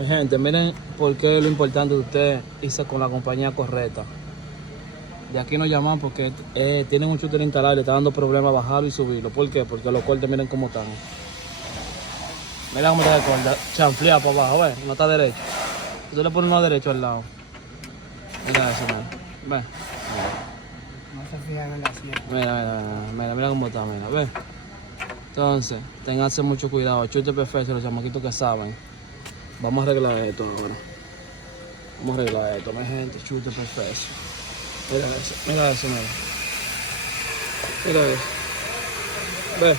Mi gente, miren por qué es lo importante de usted irse con la compañía correcta. De aquí nos llaman porque tienen un shooter instalado y le está dando problemas bajarlo y subirlo. ¿Por qué? Porque los cortes miren cómo están. Mira cómo está el corte, chanfleado para abajo, ¿ves? No está derecho. Tú le pones uno derecho al lado. Mira eso, mira. Ve. No se fijan en la sierra. Mira cómo está, mira, ¿ves? Entonces, ténganse mucho cuidado. Chute perfecto, los chamaquitos que saben. Vamos a arreglar esto ahora. Vamos a arreglar esto, mi gente. Chute perfecto. Mira eso, mira. Mira eso. Ve.